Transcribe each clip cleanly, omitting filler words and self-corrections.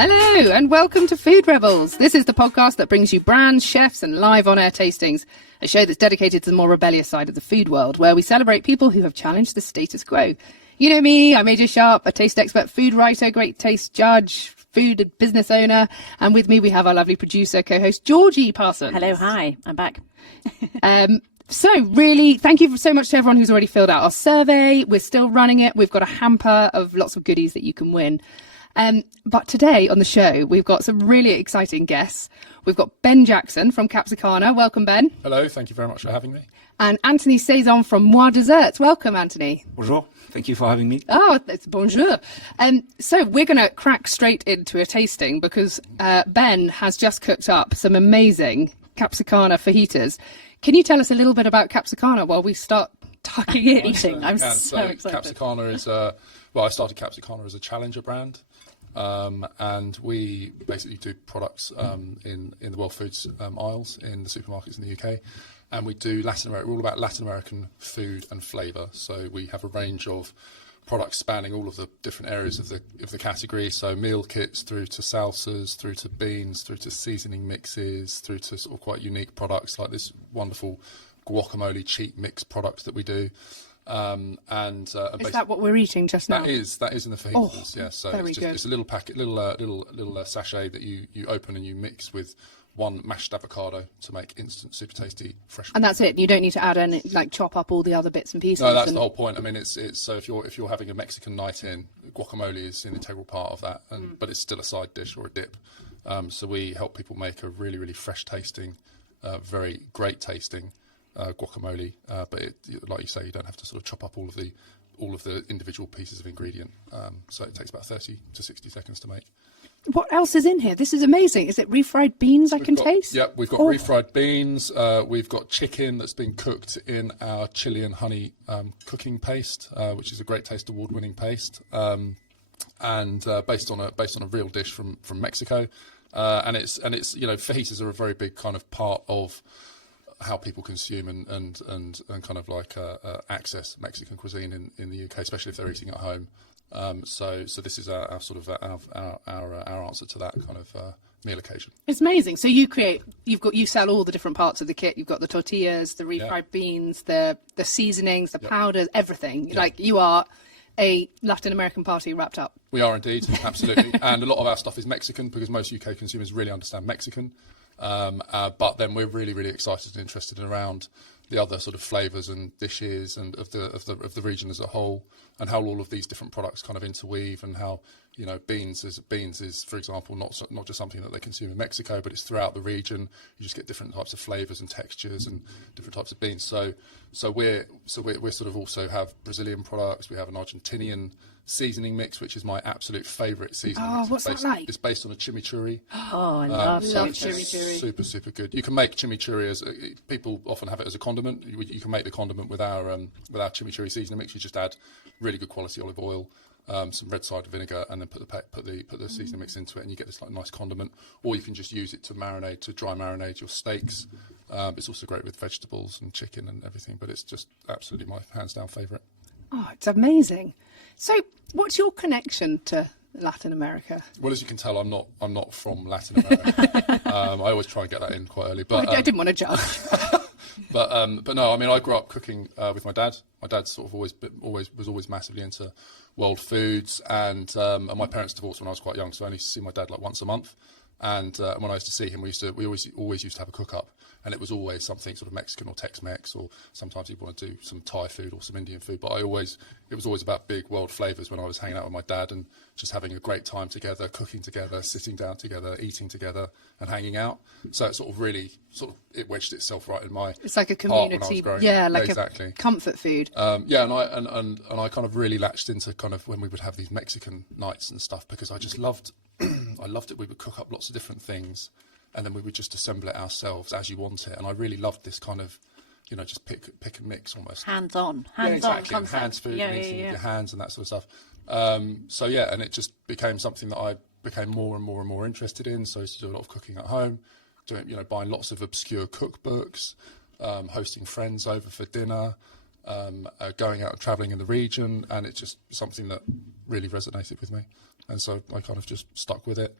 Hello and welcome to Food Rebels. This is the podcast that brings you brands, chefs and live on-air tastings, a show that's dedicated to the more rebellious side of the food world, where we celebrate people who have challenged the status quo. You know me, I'm AJ Sharp, a taste expert, food writer, great taste judge, food and business owner, and with me we have our lovely producer, co-host Georgie Parsons. Hello, hi, I'm back. So really, thank you so much to everyone who's already filled out our survey. We're still running it. We've got a hamper of lots of goodies that you can win. But today on the show, we've got some really exciting guests. We've got Ben Jackson from Capsicana. Welcome, Ben. Hello, thank you very much for having me. And Anthony Saison from Moi Desserts. Welcome, Anthony. Bonjour. Thank you for having me. Oh, it's bonjour. So we're going to crack straight into a tasting because Ben has just cooked up some amazing Capsicana fajitas. Can you tell us a little bit about Capsicana while we start tucking in? Eating. I'm so excited. Capsicana is, I started Capsicana as a challenger brand. And we basically do products in the World Foods aisles in the supermarkets in the UK. And we do Latin America. We're all about Latin American food and flavour. So we have a range of products spanning all of the different areas of the category. So meal kits through to salsas, through to beans, through to seasoning mixes, through to sort of quite unique products like this wonderful guacamole cheap mix product that we do. Is that what we're eating just now? That is in the fajitas. Yeah, so it's a little packet, little sachet that you open and you mix with one mashed avocado to make instant super tasty fresh. And that's it. You don't need to add any, like chop up all the other bits and pieces. No, that's the whole point. I mean, it's so if you're having a Mexican night in, guacamole is an integral part of that, but it's still a side dish or a dip. So we help people make a really, really fresh tasting, very great tasting guacamole, but like you say, you don't have to sort of chop up all of the individual pieces of ingredient. So it takes about 30 to 60 seconds to make. What else is in here? This is amazing. Is it refried beans I can taste? Yep, we've got refried beans. We've got chicken that's been cooked in our chili and honey cooking paste, which is a Great Taste Award-winning paste, and based on a real dish from Mexico. And it's fajitas are a very big kind of part of how people consume and kind of like access Mexican cuisine in the UK, especially if they're eating at home. So this is our sort of our answer to that kind of meal occasion. It's amazing. So you sell all the different parts of the kit. You've got the tortillas, the refried beans, the seasonings, the powders, everything. Yep. Like you are a Latin American party wrapped up. We are indeed, absolutely. And a lot of our stuff is Mexican because most UK consumers really understand Mexican. But then we're really, really excited and interested around the other sort of flavours and dishes and of the region as a whole, and how all of these different products kind of interweave, and how beans is for example not just something that they consume in Mexico, but it's throughout the region. You just get different types of flavours and textures and different types of beans. So we're sort of also have Brazilian products. We have an Argentinian seasoning mix, which is my absolute favourite seasoning mix. What's that like? It's based on a chimichurri. Oh, I love chimichurri. Super, super good. You can make chimichurri as people often have it as a condiment. You can make the condiment with our chimichurri seasoning mix. You just add really good quality olive oil, some red cider vinegar, and then put the seasoning mix into it, and you get this like nice condiment. Or you can just use it to dry marinate your steaks. It's also great with vegetables and chicken and everything. But it's just absolutely my hands down favourite. Oh, it's amazing. So, what's your connection to Latin America? Well, as you can tell, I'm not from Latin America. I always try and get that in quite early. But I didn't want to judge. but no, I mean, I grew up cooking with my dad. My dad sort of always massively into world foods, and my parents divorced when I was quite young, so I only used to see my dad like once a month. And when I used to see him, we always used to have a cook up, and it was always something sort of Mexican or Tex-Mex, or sometimes he'd want to do some Thai food or some Indian food. But it was always about big world flavours when I was hanging out with my dad and just having a great time together, cooking together, sitting down together, eating together, and hanging out. So it it wedged itself right in my. It's like a community, exactly. A comfort food. And I kind of really latched into kind of when we would have these Mexican nights and stuff, because I just loved. I loved it. We would cook up lots of different things, and then we would just assemble it ourselves as you want it. And I really loved this kind of, just pick and mix almost. Hands-on exactly. concept. And hands food, and eating with your hands and that sort of stuff. And it just became something that I became more and more and more interested in. So I used to do a lot of cooking at home, buying lots of obscure cookbooks, hosting friends over for dinner, going out and travelling in the region, and it's just something that really resonated with me. And so I kind of just stuck with it.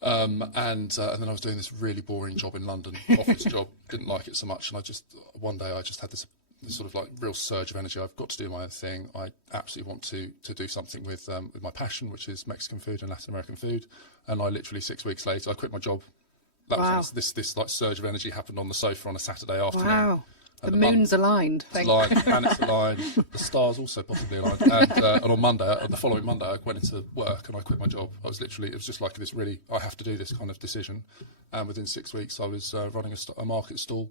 And then I was doing this really boring job in London, office job, didn't like it so much. And one day I just had this sort of like real surge of energy. I've got to do my own thing. I absolutely want to do something with my passion, which is Mexican food and Latin American food. And I literally 6 weeks later, I quit my job. That was this like surge of energy happened on the sofa on a Saturday afternoon. Wow. And The moon's aligned. the planets aligned, the stars also possibly aligned. And on Monday, the following Monday, I went into work and I quit my job. It was just like this really, I have to do this kind of decision. And within 6 weeks, I was running a market stall,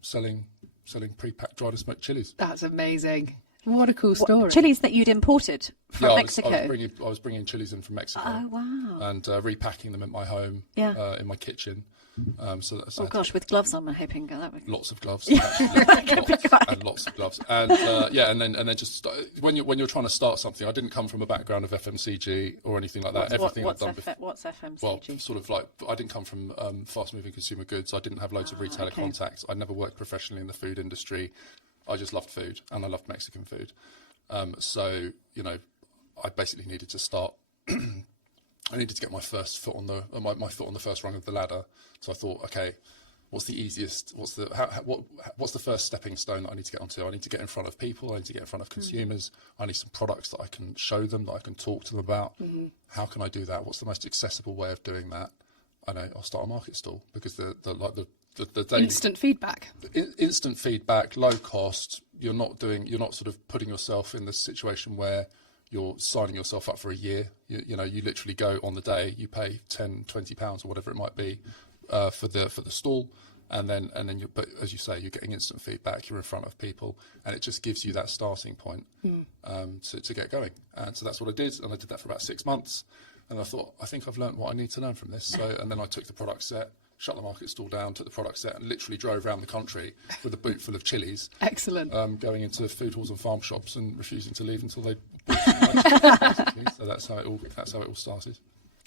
selling pre-packed dried and smoked chilies. That's amazing. What a cool story. Chilies that you'd imported from Mexico. I was bringing chilies in from Mexico. Oh, wow. And repacking them at my home, in my kitchen. With gloves on, I'm hoping that would... Lots of gloves, and lots of gloves, and then just when you're trying to start something. I didn't come from a background of FMCG or anything like that. What's FMCG? Well, sort of like I didn't come from fast-moving consumer goods. I didn't have loads of retailer contacts. I never worked professionally in the food industry. I just loved food, and I loved Mexican food. So I basically needed to start. I needed to get my first foot on my foot on the first rung of the ladder. So I thought, okay, what's the easiest? What's the first stepping stone that I need to get onto? I need to get in front of people. I need to get in front of consumers. I need some products that I can show them, that I can talk to them about. How can I do that? What's the most accessible way of doing that? I know I'll start a market stall, because the daily, Instant feedback. Instant feedback, low cost. You're not sort of putting yourself in the situation where you're signing yourself up for a year. You literally go on the day, you pay £10-20 or whatever it might be for the stall, and then but as you say, you're getting instant feedback, you're in front of people, and it just gives you that starting point to get going. And so that's what I did, and I did that for about 6 months, and I thought, I think I've learned what I need to learn from this. So, and then I took the product set, shut the market stall down, took the product set, and literally drove around the country with a boot full of chilies. Excellent. Going into food halls and farm shops and refusing to leave until they. So that's how it all started.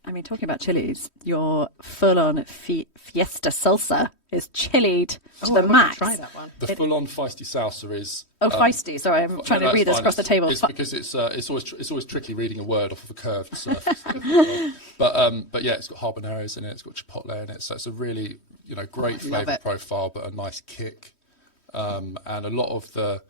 I mean, talking about chilies, your full-on fiesta salsa is chilied to the max. Try that one. The full-on feisty salsa is. Feisty. Sorry, I'm trying to read this across the table. It's because it's always tricky reading a word off of a curved surface. But yeah, it's got habaneros in it. It's got chipotle in it. So it's a really great flavour profile, but a nice kick. And a lot of the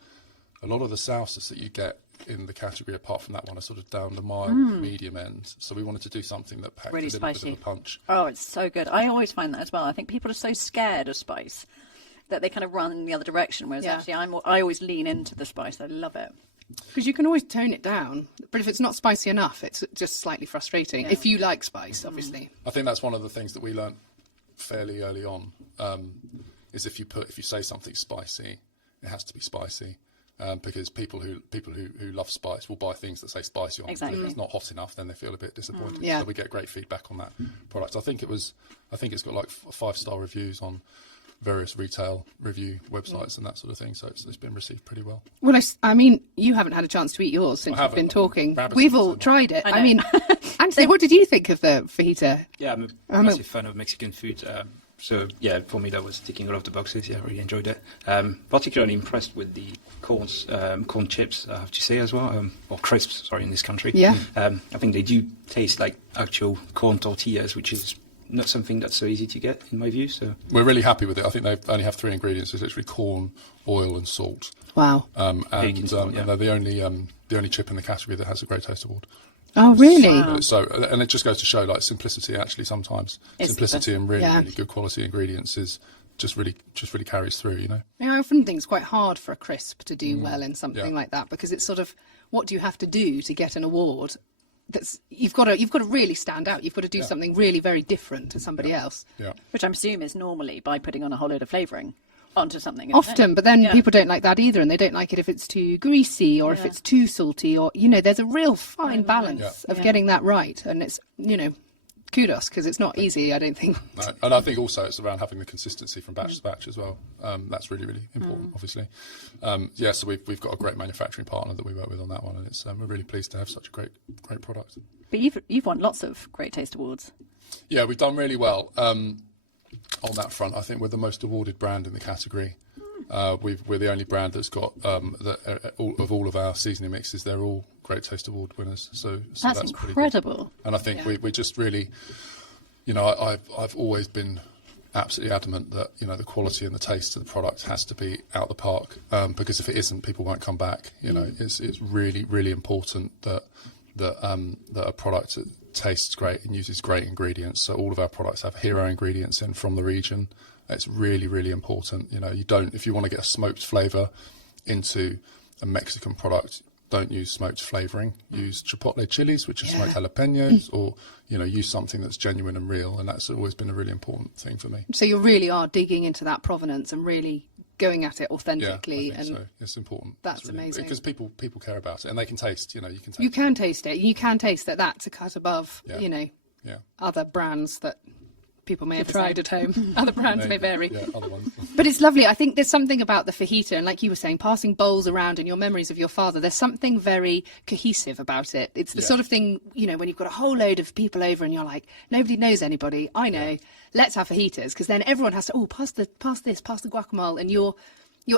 salsas that you get in the category, apart from that one, are sort of down the mild, medium end. So we wanted to do something that packed Really a little spicy. bit of a punch. Oh, it's so good. I always find that as well. I think people are so scared of spice that they kind of run in the other direction, whereas actually I always lean into the spice. I love it. Because you can always tone it down, but if it's not spicy enough, it's just slightly frustrating. If you like spice, obviously. I think that's one of the things that we learnt fairly early on, is if you say something's spicy, it has to be spicy. Because people who love spice will buy things that say spicy on it. Exactly. If it's not hot enough, then they feel a bit disappointed. Yeah. So we get great feedback on that product. I think it's got like 5-star reviews on various retail review websites and that sort of thing. So it's been received pretty well. Well, I mean, you haven't had a chance to eat yours since you've been talking. We've all tried it. I mean, Anthony, what did you think of the fajita? Yeah, I'm a massive fan of Mexican food. So yeah, for me that was ticking all of the boxes. Yeah, I really enjoyed it. Particularly impressed with the corn chips, I have to say as well, or crisps. Sorry, in this country. Yeah. I think they do taste like actual corn tortillas, which is not something that's so easy to get in my view. So we're really happy with it. I think they only have 3 ingredients. It's literally corn, oil, and salt. Wow. And they're the only chip in the category that has a Great Taste Award. Oh, really? And it just goes to show, like, simplicity. Actually, sometimes simplicity and really good quality ingredients is just really carries through. Yeah, I often think it's quite hard for a crisp to do well in something like that, because it's sort of, what do you have to do to get an award? You've got to really stand out. You've got to do something really very different to somebody else. Yeah. Which I'm assuming is normally by putting on a whole load of flavouring onto something. Often, but then people don't like that either, and they don't like it if it's too greasy or if it's too salty, or there's a real fine balance of getting that right, and it's kudos, because it's not easy, I don't think. No. And I think also it's around having the consistency from batch to batch as well. That's really, really important, obviously. So we've got a great manufacturing partner that we work with on that one, and it's we're really pleased to have such a great product. But you've won lots of Great Taste Awards. Yeah, we've done really well on that front. I think we're the most awarded brand in the category. We're the only brand that's got all of our seasoning mixes. They're all Great Taste Award winners. So that's incredible. Pretty good. And I think we're just really, I've always been absolutely adamant that the quality and the taste of the product has to be out the park, because if it isn't, people won't come back. It's really, really important that a product tastes great and uses great ingredients. So all of our products have hero ingredients in from the region. It's really, really important. If you want to get a smoked flavour into a Mexican product, don't use smoked flavouring. Use chipotle chilies, which are smoked jalapenos, or use something that's genuine and real. And that's always been a really important thing for me. So you really are digging into that provenance and really going at it authentically. Yeah, I think so. It's important. That's really amazing, because people care about it, and they can taste. You can taste. You can taste it. You can taste that that's a cut above. Yeah. Other brands that people may have tried at home. Other brands may vary. Yeah, other ones. But it's lovely. I think there's something about the fajita, and like you were saying, passing bowls around and your memories of your father, there's something very cohesive about it. It's the sort of thing, when you've got a whole load of people over and you're like, nobody knows anybody. I know. Let's have fajitas, because then everyone has to, pass the guacamole, and you're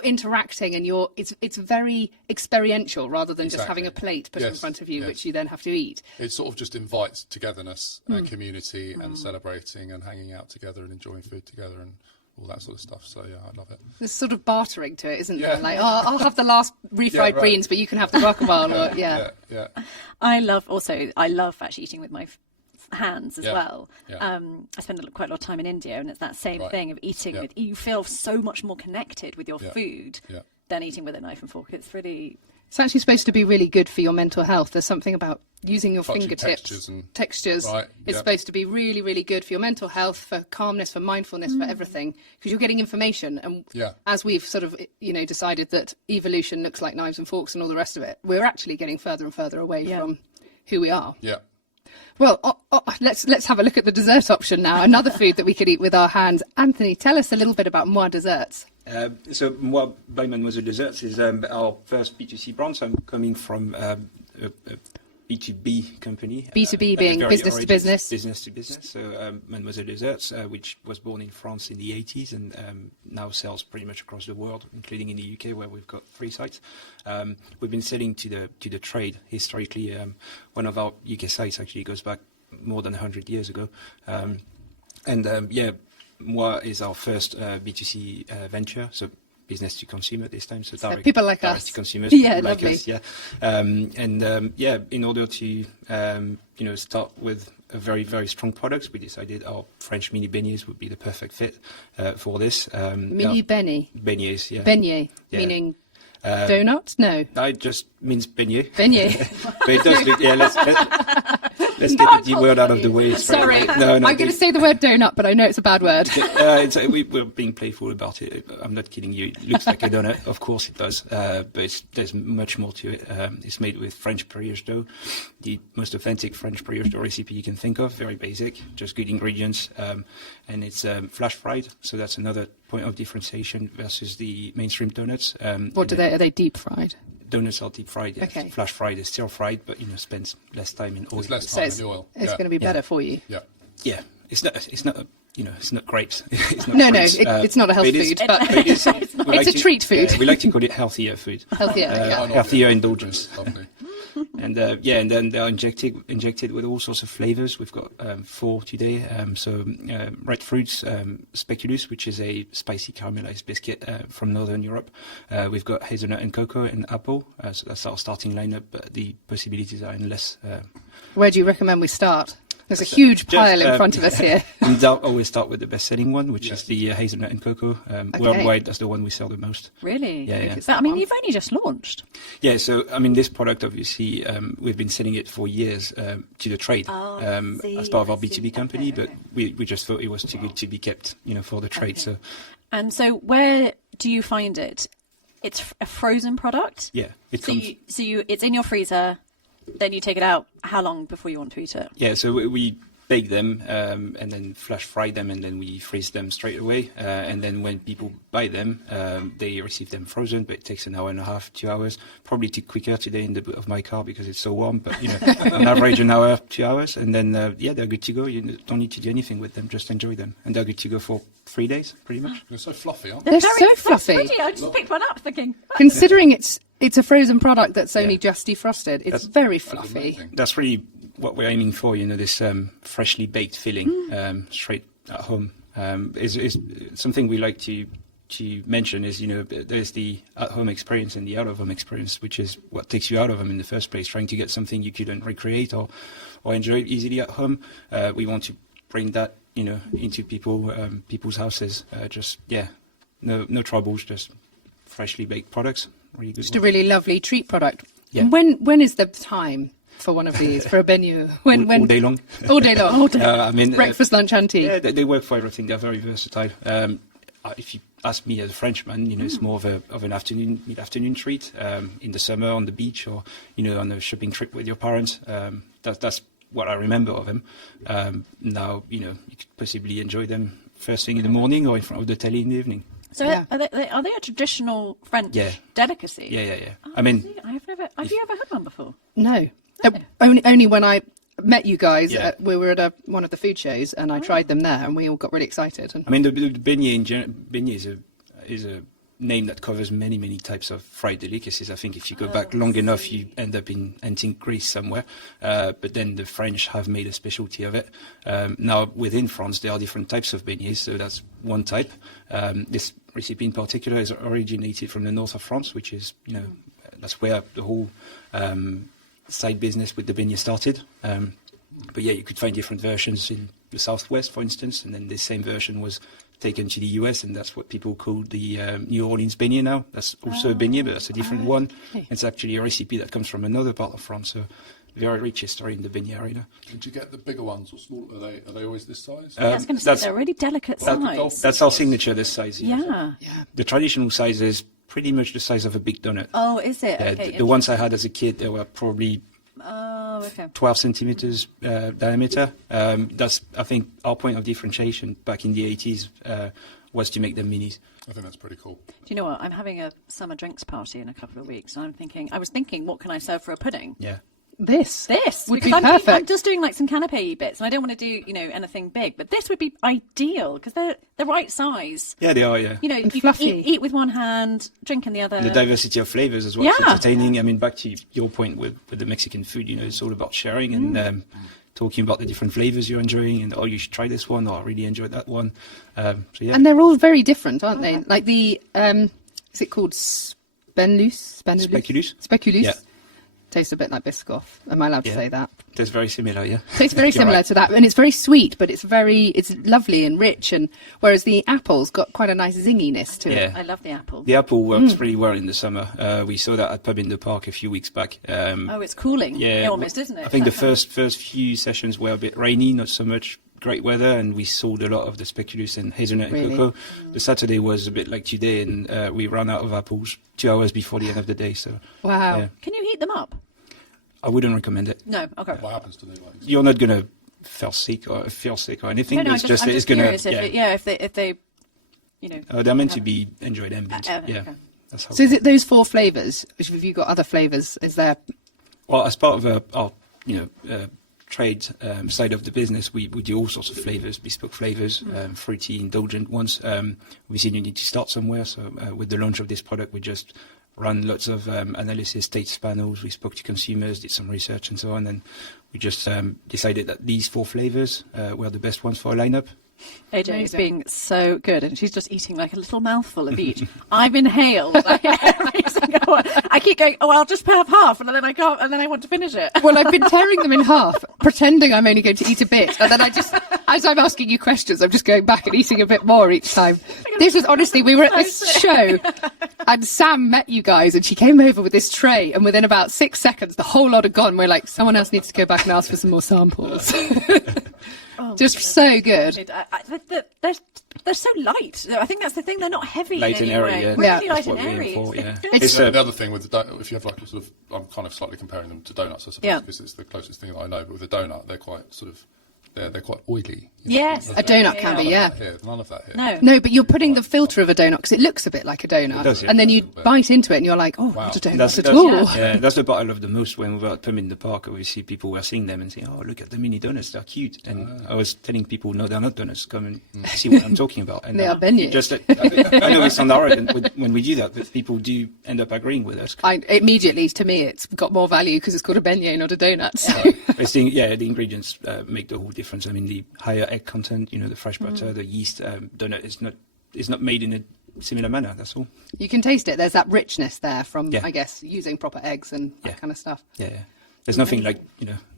interacting, and it's very experiential rather than just having a plate put in front of you, which you then have to eat. It sort of just invites togetherness and community and celebrating and hanging out together and enjoying food together and all that sort of stuff. So I love it. There's sort of bartering to it, isn't there? Like, I'll have the last refried beans, but you can have the guacamole. Yeah. I love actually eating with my hands as well. I spend quite a lot of time in India, and it's that same thing of eating with, you feel so much more connected with your food than eating with a knife and fork. It's actually supposed to be really good for your mental health. There's something about using your touching fingertips, textures. Right. It's supposed to be really, really good for your mental health, for calmness, for mindfulness, for everything, because you're getting information. And as we've sort of decided that evolution looks like knives and forks and all the rest of it, we're actually getting further and further away from who we are. Well, let's have a look at the dessert option now. Another food that we could eat with our hands. Anthony, tell us a little bit about Moi Desserts. So Moi by Mademoiselle Desserts is our first B2C brand. So I'm coming from a B2B company. B2B being business to business. Business to business. So Mademoiselle Desserts, which was born in France in the 80s and now sells pretty much across the world, including in the UK, where we've got 3 sites. We've been selling to the trade historically. One of our UK sites actually goes back more than 100 years ago. Moi is our first B2C venture. So business to consumer this time, so direct, people like us, to consumers, like lovely. us, in order to start with a very, very strong product, we decided our French mini beignets would be the perfect fit for this. Mini beignets, beignet, meaning donut? No, it just means beignet. But it does look, let's get the D word out of the way. Sorry, I'm going to say the word donut, but I know it's a bad word. We're being playful about it. I'm not kidding you. It looks like a donut. Of course it does, but there's much more to it. It's made with French brioche dough, the most authentic French brioche dough recipe you can think of. Very basic, just good ingredients, and it's flash fried. So that's another point of differentiation versus the mainstream donuts. Are they deep fried? Donuts are deep fried. Yeah. Okay. Flash fried is still fried, but spends less time in oil. It's less time in the oil. It's going to be better for you. Yeah. It's not. It's not grapes. It's not no, fruits. it's not a health food, but it's a treat food. We like to call it healthier food. Healthier indulgence. And then they're injected with all sorts of flavors. We've got 4 today. Red fruits, speculus, which is a spicy caramelized biscuit from Northern Europe. We've got hazelnut and cocoa and apple. So that's our starting lineup, but the possibilities are endless. Where do you recommend we start? There's a huge pile in front of us here. We always start with the best-selling one, which is the hazelnut and cocoa. Worldwide, that's the one we sell the most. Really? Yeah. But you've only just launched. Yeah, so this product, obviously, we've been selling it for years to the trade as part of our B2B company, but we just thought it was too good to be kept, for the trade. Okay. And so where do you find it? It's a frozen product? Yeah. It's in your freezer. Then you take it out. How long before you want to eat it? Yeah, so we bake them and then flash fry them, and then we freeze them straight away. And then when people buy them, they receive them frozen, but it takes an hour and a half, 2 hours. Probably took quicker today in the boot of my car because it's so warm, but on average an hour, 2 hours. And then, they're good to go. You don't need to do anything with them, just enjoy them. And they're good to go for 3 days, pretty much. They're so fluffy, aren't They're they? so fluffy. Pretty. I just picked one up thinking, Considering it's a frozen product that's only just defrosted, it's very fluffy. That's really what we're aiming for, this freshly baked filling straight at home. Is something we like to mention is, there's the at-home experience and the out-of-home experience, which is what takes you out of them in the first place, trying to get something you couldn't recreate or enjoy easily at home. We want to bring that, into people's houses. No troubles, just freshly baked products. Really good. Just a really lovely treat product. Yeah. When is the time for one of these, for a beignet? All day long. All day long. All day. Breakfast, lunch and tea. Yeah, they work for everything. They're very versatile. If you ask me as a Frenchman, it's more of an afternoon treat in the summer on the beach, or on a shopping trip with your parents. That's what I remember of them. Now you could possibly enjoy them first thing in the morning or in front of the telly in the evening. So are they a traditional French delicacy? Yeah. Oh, I mean, have you ever had one before? No. Only when I met you guys, we were at one of the food shows, and I tried them there, and we all got really excited. I mean, the beignet is a name that covers many, many types of fried delicacies. I think if you go back long enough, you end up in ancient Greece somewhere. But then the French have made a specialty of it. Now, within France, there are different types of beignets, so that's one type. This recipe in particular is originated from the north of France, which is, that's where the whole side business with the beignet started. But you could find different versions in the southwest, for instance, and then the same version was taken to the US, and that's what people call the New Orleans beignet now. That's also a beignet, but that's a different one. Okay. It's actually a recipe that comes from another part of France, so very rich history in the beignet arena. Did you get the bigger ones or smaller? Are they always this size? I was going to say they're a really delicate size. That's our signature, this size. Yeah. The traditional size is pretty much the size of a big donut. Oh, is it? Yeah, Okay, the ones I had as a kid, they were probably 12 centimeters diameter. That's, I think, our point of differentiation back in the 80s was to make them minis. I think that's pretty cool. Do you know what? I'm having a summer drinks party in a couple of weeks. And I was thinking, what can I serve for a pudding? Yeah. This would be because perfect. I'm just doing like some canapé bits, and I don't want to do anything big. But this would be ideal because they're the right size. Yeah, they are. Yeah. You can fluffy. eat with one hand, drink in the other. The diversity of flavors as well. Yeah. It's entertaining. I mean, back to your point with the Mexican food, it's all about sharing and talking about the different flavors you're enjoying, and you should try this one, or I really enjoyed that one. And they're all very different, aren't they? Like the is it called Speculus? Speculus. Yeah. Tastes a bit like Biscoff. Am I allowed to say that? Tastes very similar, yeah. Tastes very similar to that, and it's very sweet, but it's lovely and rich. And whereas the apple's got quite a nice zinginess to it. I love the apple. The apple works really well in the summer. We saw that at Pub in the Park a few weeks back. It's cooling. Yeah, almost, isn't it? I think the first few sessions were a bit rainy, not so much great weather, and we sold a lot of the speculus and hazelnut and cocoa. The Saturday was a bit like today, and we ran out of apples 2 hours before the end of the day. So Wow. yeah. Can you heat them up? I wouldn't recommend it. No. Okay. What happens to them? You're not gonna feel sick or anything. No, it's I'm just just it's gonna. curious if they they're meant to be enjoyed ambient. Okay. That's how. So is it those 4 flavours? Have you got other flavours? Is there? Well, as part of our trade side of the business, we do all sorts of flavors, bespoke flavors, fruity, indulgent ones. Obviously, you need to start somewhere. So with the launch of this product, we just ran lots of analysis, taste panels. We spoke to consumers, did some research and so on, and we just decided that these 4 flavors were the best ones for a lineup. AJ is being so good, and she's just eating like a little mouthful of each. I've inhaled like every single one. I keep going, I'll just have half, and then I can't, and then I want to finish it. Well, I've been tearing them in half, pretending I'm only going to eat a bit, and then as I'm asking you questions, I'm just going back and eating a bit more each time. This was honestly, we were at this show, and Sam met you guys, and she came over with this tray, and within about 6 seconds, the whole lot had gone. We're like, someone else needs to go back and ask for some more samples. Just so good. They're so light. I think that's the thing. They're not heavy Light in and any airy, way. yeah. Really That's light and what we aim airy. for, yeah. It's The other thing with the if you have like a sort of, I'm kind of slightly comparing them to donuts, I suppose, Yeah. because it's the closest thing that I know. But with a donut, they're quite sort of they're quite oily. Yes, a donut can be, yeah. None of that here. No, but you're putting the filter of a donut because it looks a bit like a donut, does, yeah. and then you bite into it and you're like, oh, Wow. not a donut That's at all. Yeah, that's the part I love the most when we were at Pum in the Park. Obviously, people were seeing them and saying, "Oh, look at the mini donuts; they're cute." And I was telling people, "No, they're not donuts. Come and see what I'm talking about." And They are beignets. Just, I know it sounds arrogant when we do that, but people do end up agreeing with us. Immediately, to me, it's got more value because it's called a beignet, not a donut. So. The ingredients make the whole difference. I mean, the higher egg content, the fresh butter, the yeast, donut is not made in a similar manner. That's all. You can taste it. There's that richness there from, Yeah. I guess, using proper eggs and that Yeah. kind of stuff. Yeah. There's nothing like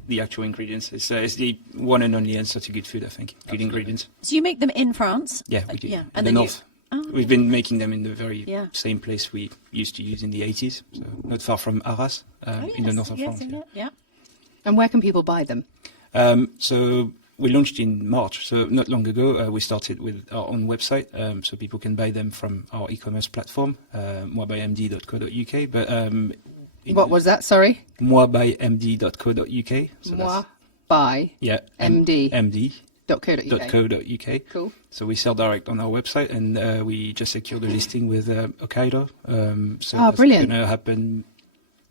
the actual ingredients. It's the one and only answer to good food. I think good ingredients. So you make them in France? Yeah, we do. Yeah, In and the then north. We've been making them in the very Yeah. same place we used to use in the 80s, so not far from Arras, in the north of France. Yeah. And where can people buy them? So we launched in March, so not long ago. We started with our own website, so people can buy them from our e-commerce platform, moibymd.co.uk. But What was that? Sorry? moibymd.co.uk. So Moi by yeah, MD. md.co.uk. .co.uk. Cool. So we sell direct on our website, and we just secured a listing with Hokkaido. So Oh, that's brilliant. going to happen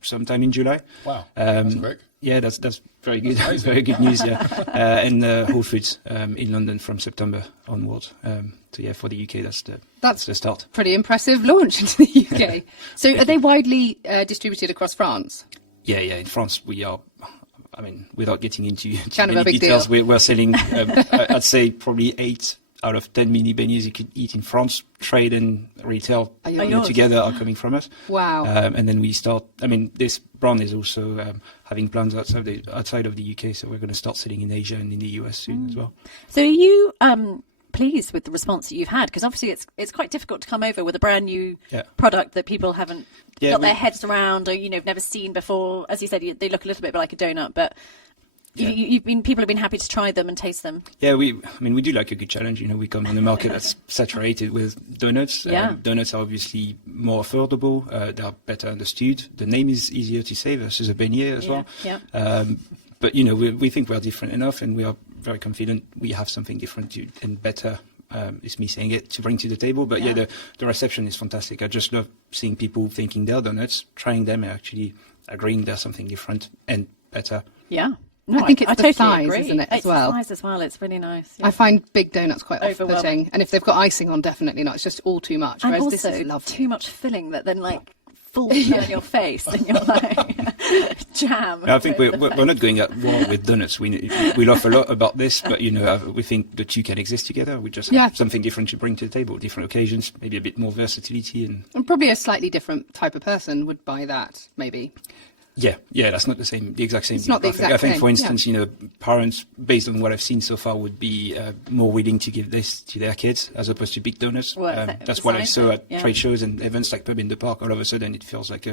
sometime in July. Wow, that's quick. Yeah, that's very good. Very good news. Yeah, and Whole Foods in London from September onwards. So yeah, for the UK, that's the start. Pretty impressive launch into the UK. So are they widely distributed across France? Yeah. In France, we are. I mean, without getting into too Kind of many a big details, deal. we're selling. I'd say probably 8 out of 10 mini beignets you could eat in France. Trade and retail yours? together are coming from us. Wow. And then we start. I mean, this brand is also having plans outside of the UK, so we're going to start selling in Asia and in the US soon as well. So are you pleased with the response that you've had? Because obviously it's quite difficult to come over with a brand new product that people haven't got their heads around or never seen before. As you said, they look a little bit like a donut, but people have been happy to try them and taste them. Yeah, we do like a good challenge. We come on a market that's saturated with donuts. Yeah. Donuts are obviously more affordable. They are better understood. The name is easier to say versus a beignet as well. Yeah. But we think we're different enough, and we are very confident we have something different and better. It's me saying it to bring to the table, but the reception is fantastic. I just love seeing people thinking they're donuts, trying them, and actually agreeing they're something different and better. Yeah. No, I think it's the totally size, agree. isn't it, as it's well? the size as well. It's really nice. Yeah. I find big donuts quite Overwhelming. off-putting, and if they've got icing on, definitely not. It's just all too much. And Whereas also this is lovely. too much filling that then falls down your face, and you're like jam. I think we're not going at war with donuts. We laugh a lot about this, but we think the two can exist together. We just have something different to bring to the table, different occasions, maybe a bit more versatility, and probably a slightly different type of person would buy that, maybe. Yeah, that's not the exact same. It's not the exact I think, same, for instance, parents, based on what I've seen so far, would be more willing to give this to their kids as opposed to big donuts. That's what I saw at trade shows and events like Pub in the Park. All of a sudden, it feels like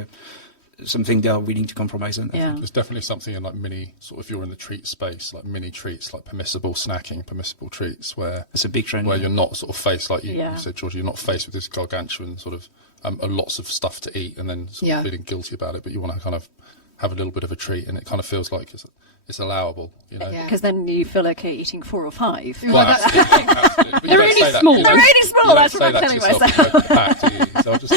something they are willing to compromise on. Yeah. There's definitely something in mini, if you're in the treat space, like mini treats, like permissible snacking, permissible treats, where it's a big trend. Where you're not faced, like you said, Georgia, you're not faced with this gargantuan lots of stuff to eat and then feeling guilty about it, but you want to kind of have a little bit of a treat, and it kind of feels like it's allowable, Because then you feel okay eating 4 or 5. Well, absolutely. They're really small. They're really small. That's what I'm telling myself. So I'll just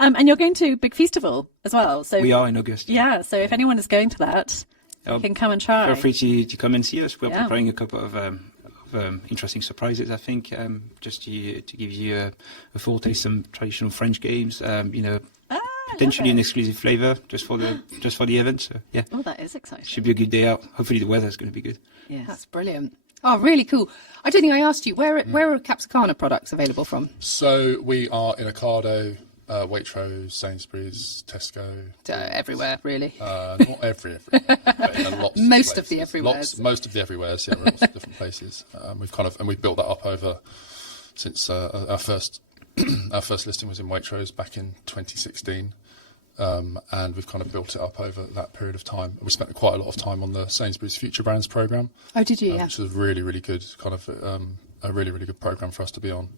and you're going to Big Festival as well. So we are in August. Yeah. So if anyone is going to that, you can come and try. Feel free to come and see us. We're preparing a couple of interesting surprises, I think, just to give you a full taste, some traditional French games. Potentially an exclusive flavour just for the event. So Oh, that is exciting. Should be a good day out. Hopefully the weather's going to be good. Yes. That's brilliant. Oh, really cool. I don't think I asked you, where are Capsicana products available from? So we are in Ocado, Waitrose, Sainsbury's, Tesco. Everywhere, really. Not everywhere. But in lots most of the everywheres. Most of the everywheres, we're in lots of different places. We've built that up over since our first listing was in Waitrose back in 2016. And we've kind of built it up over that period of time. We spent quite a lot of time on the Sainsbury's Future Brands programme. Oh, did you? Which was really, really good, kind of a really, really good programme for us to be on.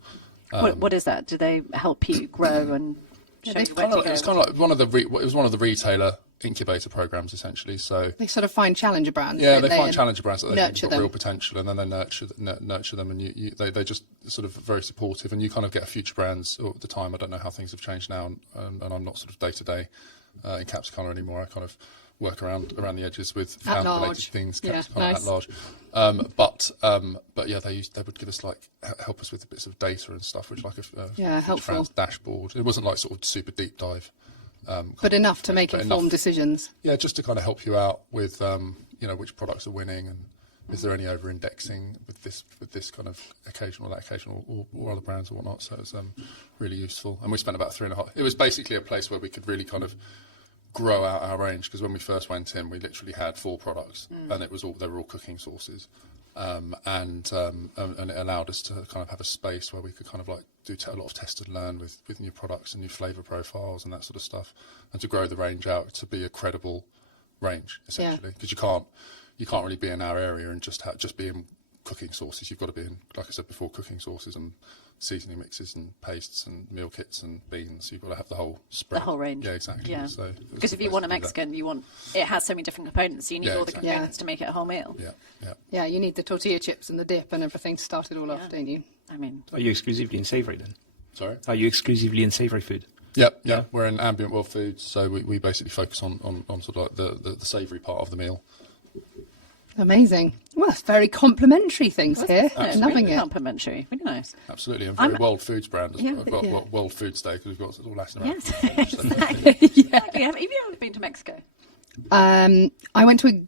What is that? Do they help you grow and show you where to go? It's kind of like one of the retailer incubator programs essentially. So they sort of find challenger brands. Yeah, they find challenger brands that they think have got them. real potential, and then they nurture them, and they're just sort of very supportive, and you kind of get a future brands. Or at the time, I don't know how things have changed now, and I'm not sort of day to day in Capsicana anymore. I kind of work around the edges with founder-related things, Capsicana at large. But yeah, they would give us help us with bits of data and stuff, which a helpful dashboard. It wasn't like sort of super deep dive. But enough to make informed decisions. Yeah, just to kind of help you out with, which products are winning, and is there any over-indexing with this kind of occasional, that occasional, or other brands or whatnot. So it's really useful. And we spent about 3.5. It was basically a place where we could really kind of grow out our range, because when we first went in, we literally had 4 products, and they were all cooking sauces. And it allowed us to kind of have a space where we could kind of do a lot of test and learn with new products and new flavour profiles and that sort of stuff, and to grow the range out to be a credible range essentially, because you can't really be in our area and just be in cooking sauces. You've got to be in, like I said before, cooking sauces and seasoning mixes and pastes and meal kits and beans. You've got to have the whole spread. The whole range. Yeah, exactly. Yeah. So because if you want a Mexican, it has so many different components. So you need all the components to make it a whole meal. Yeah, you need the tortilla chips and the dip and everything to start it all off, don't you? I mean, are you exclusively in savoury then? Sorry? Are you exclusively in savoury food? Yeah. We're in ambient world foods, so we basically focus on sort of the savoury part of the meal. Amazing. Well, it's very complimentary things here. I'm loving it. Complimentary. Really nice. Absolutely. And very World Foods brand as well. I've got World Foods Day, because we've got all Latin American. Yes, exactly. Exactly. Have you ever been to Mexico? I went to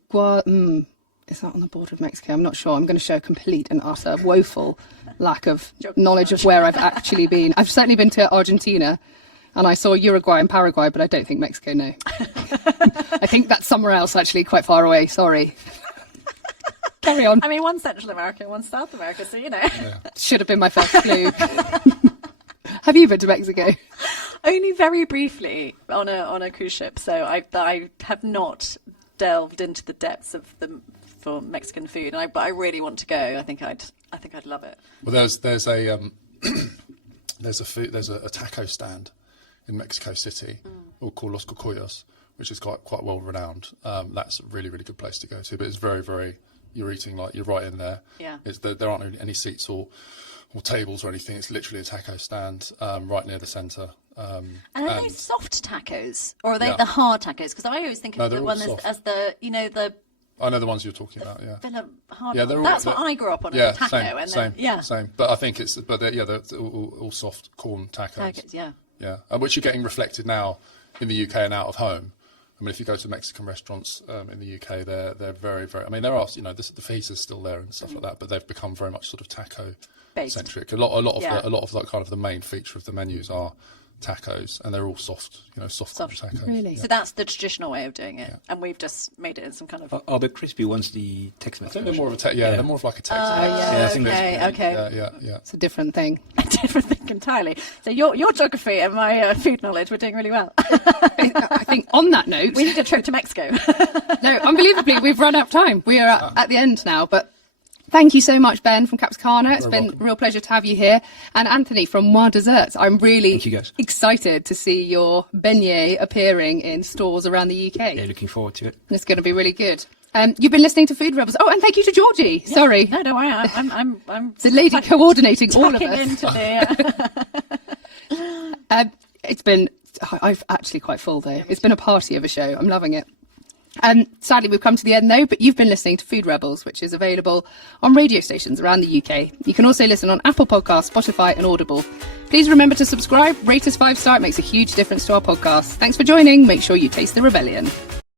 is that on the border of Mexico? I'm not sure. I'm going to show a complete and utter woeful lack of knowledge of where I've actually been. I've certainly been to Argentina, and I saw Uruguay and Paraguay, but I don't think Mexico, no. I think that's somewhere else, actually, quite far away. Sorry. Carry on. I mean, one's Central America, one's South America, so you know. Yeah. Should have been my first clue. Have you been to Mexico? Only very briefly on a cruise ship, so I have not delved into the depths of for Mexican food, but I really want to go. I think I'd love it. Well, there's a taco stand in Mexico City, called Los Cocoyos, which is quite well renowned. That's a really, really good place to go to, but it's very, very. You're eating you're right in there. Yeah. There aren't really any seats or tables or anything. It's literally a taco stand right near the centre. And are they soft tacos, or are they the hard tacos? Because I always think of the one as the the. I know the ones you're talking about. Yeah. Hard that's what I grew up on. Yeah, a taco. Same. But I think they're all soft corn tacos. Yeah. Which you're getting reflected now in the UK and out of home. I mean, if you go to Mexican restaurants in the UK, they're very, very. I mean, there are the fajitas still there and stuff like that, but they've become very much sort of taco centric. A lot of that kind of the main feature of the menus are tacos, and they're all soft tacos. Really? So that's the traditional way of doing it, and we've just made it in some kind of. Are the crispy ones the Tex-Mex? I think they're more of a they're more of like a Tex-Mex. Okay. Yeah. It's a different thing. A different thing entirely. So your geography and my food knowledge, we're doing really well. I think on that note, we need a trip to Mexico. No, unbelievably, we've run out of time. We are at the end now, but. Thank you so much, Ben from Capsicana. It's been a real pleasure to have you here. And Anthony from Moi Desserts. I'm really excited to see your beignet appearing in stores around the UK. Yeah, looking forward to it. It's going to be really good. You've been listening to Food Rebels. Oh, and thank you to Georgie. Yeah. Sorry. No, don't worry. I'm the lady coordinating all of us. Into it's been. I'm actually quite full though. It's been a party of a show. I'm loving it. Sadly, we've come to the end though, but you've been listening to Food Rebels, which is available on radio stations around the UK. You can also listen on Apple Podcasts, Spotify and Audible. Please remember to subscribe, rate us 5-star. It makes a huge difference to our podcast. Thanks for joining. Make sure you taste the rebellion.